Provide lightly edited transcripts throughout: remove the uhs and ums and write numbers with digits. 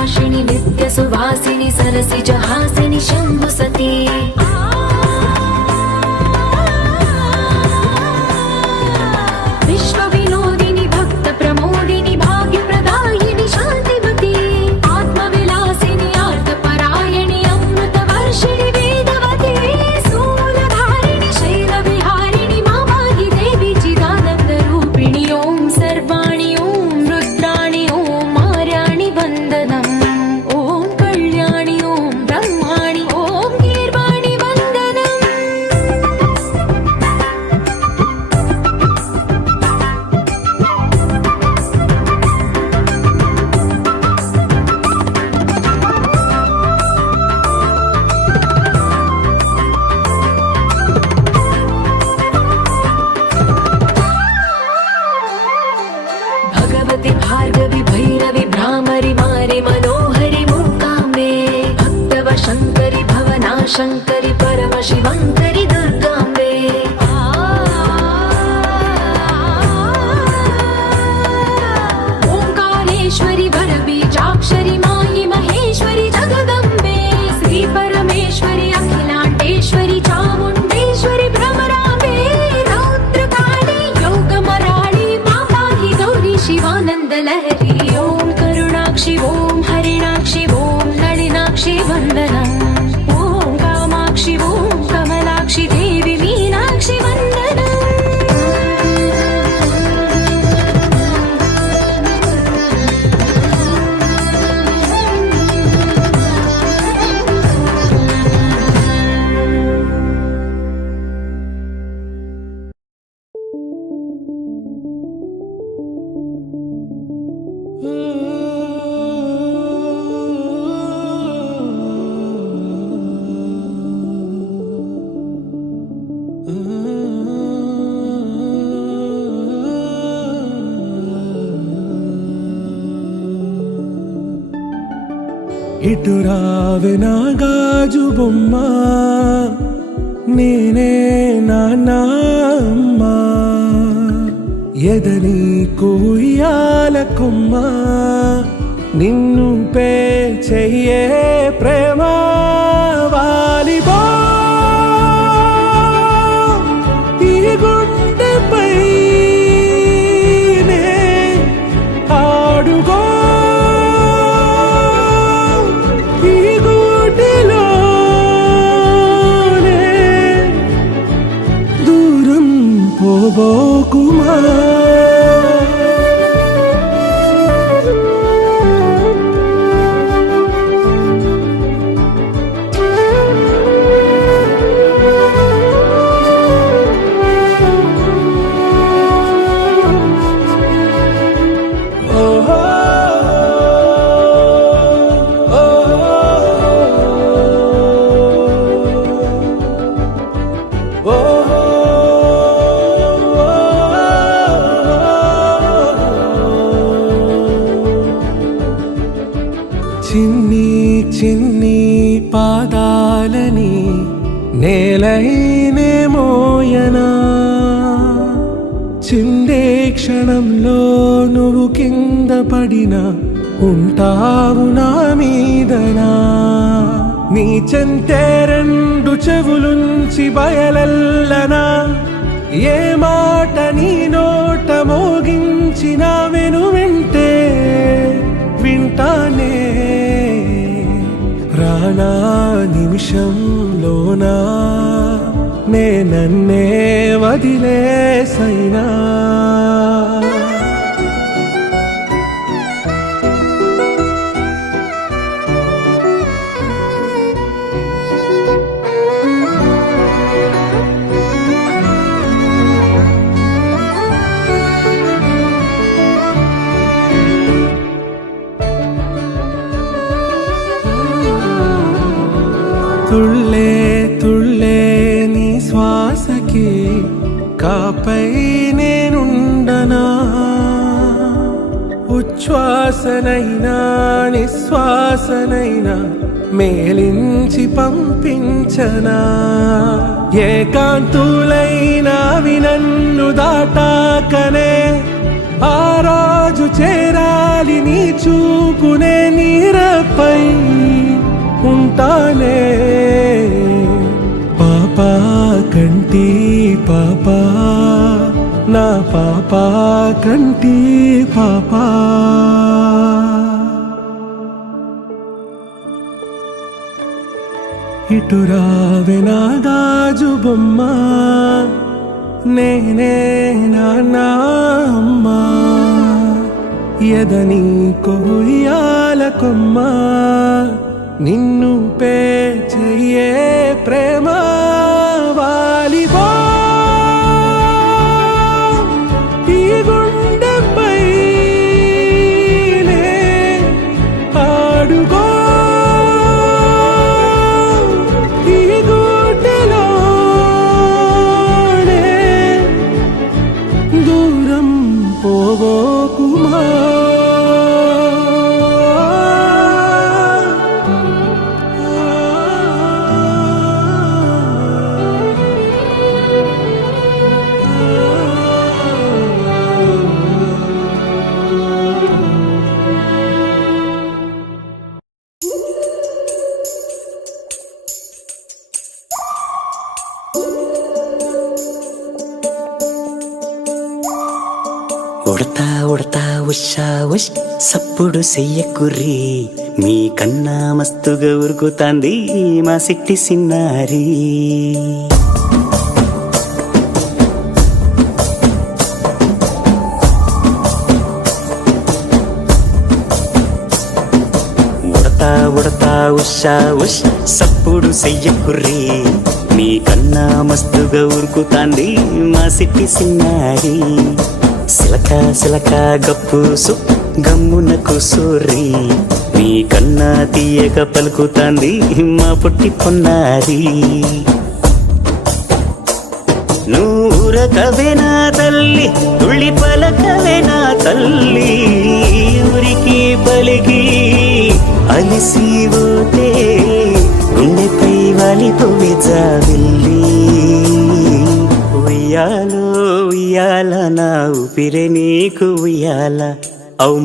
भाषिणि नित्य सुवासिनि सरसिज हासिनि शम्भु सती विश्व विनोदिनि भक्त प्रमोदिनि भाग्य प्रदायिनि शान्तिवती आत्मविलासिनि आर्तपरायणि अमृत वर्षिणि वेदवती सूलधारिणि शैल विहारिणि मामाहि देवी चिदानन्द रूपिणि ओं सर्वाणि ओं रुद्राणि ओं मार्याणि वन्दनम् ओं कल्याणि ओं ब्रह्माणि ओं गीर्वाणि वन्दनम् भगवति भार्गवि भैरवि भ्रामरि मारि मनोहरि मूकाम्बे भक्तव शङ्करि भवना शङ्करि परम शिवङ्करि दुर्गाम्बे ओङ्कारेश्वरि वरबीजाक्षरि मायि महेश्वरि जगदम्बे श्री परमेश्वरि अखिलाण्डेश्वरि चामुण्डेश्वरि भ्रमराम्बे रौद्रकाली योगमराळि माताहि गौरी शिवानन्द लहरी ओं करुणाक्षि ओं हरिणाक्षि ओं नलिनाक्षि वन्दनम् ओं कामाक्षि ओं कमलाक्षि देवी मीनाक्षि वन्दनम् ఇటు రావే నా గాజు బొమ్మ నేనే నాన్నమ్మ ఎదని కొయ్యాల కొమ్మ నిన్ను పే చెయ్యే ప్రేమ వాలిబో ఈ గుండెపై నే ఆడుగో పోబోకుమా చిన్ని చిన్ని పాదాలని నేలైనే మోయనా చిందే క్షణంలో నువ్వు కింద పడినా ఉంటావు నా మీదనా నీ చెంతే రెండు చెవులుంచి బయలల్లనా ఏ మాట నీ నోట మోగించిన వెను వింటే వింటానే రానా నిమిషంలోనా నే నన్నే వదిలేసైనా తుళ్ళే తుళ్ళే నీ శ్వాసకి కాపై నేనుండనా ఉచ్ఛ్వాసనైనా నిశ్వాసనైనా మేలించి పంపించనా ఏకాంతులైనవి నన్ను దాటాకనే ఆ రోజు చేరాలి నీ దూకునే నీరపై ఉంటానే పాపా కంటి పాపా నా పాపా కంటి పాపా ఇటురావే నా గాజు బొమ్మ నేనే నాన్న అమ్మా ఎదని కొయ్యాల కొమ్మ నిన్ను పే చెయ్యే ప్రేమ వాలిబో ఈ గుండెపై ఆడుగో ఈ గుడ్డలోనే దూరం పోవోకుమా ఉడతా ఉడతా ఉషా ఉష్ సప్పుడు చెయ్యకుర్రి మీ కన్నా మస్తుగా ఉరుకుతాంది మా సిట్టి సిన్నారి ఉడతా ఉడతా ఉషా ఉష్ సప్పుడు చెయ్యకుర్రి మీ కన్నా మస్తుగా ఉరుకుతాంది మా సిట్టి సిన్నారి సిలక సిలక గప్పుసు గమ్మున కూసూరి మీ కన్నా తీయక పలుకుతాంది మా పుట్టి పొన్నారి నూరకవేనా తల్లి తుళ్ళి పలకవేనా తల్లి ఊరికి పలికి అలిసిపోతే గుండెపై వాలిపోవే జాబిల్లి ఉయ్యాలో ఉయ్యాల నా ఊపిరే నీకు ఉయ్యాల అవు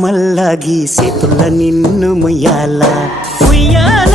మల్లా గీ చేతుల నిన్ను ముయ్యాల ఉయ్యాల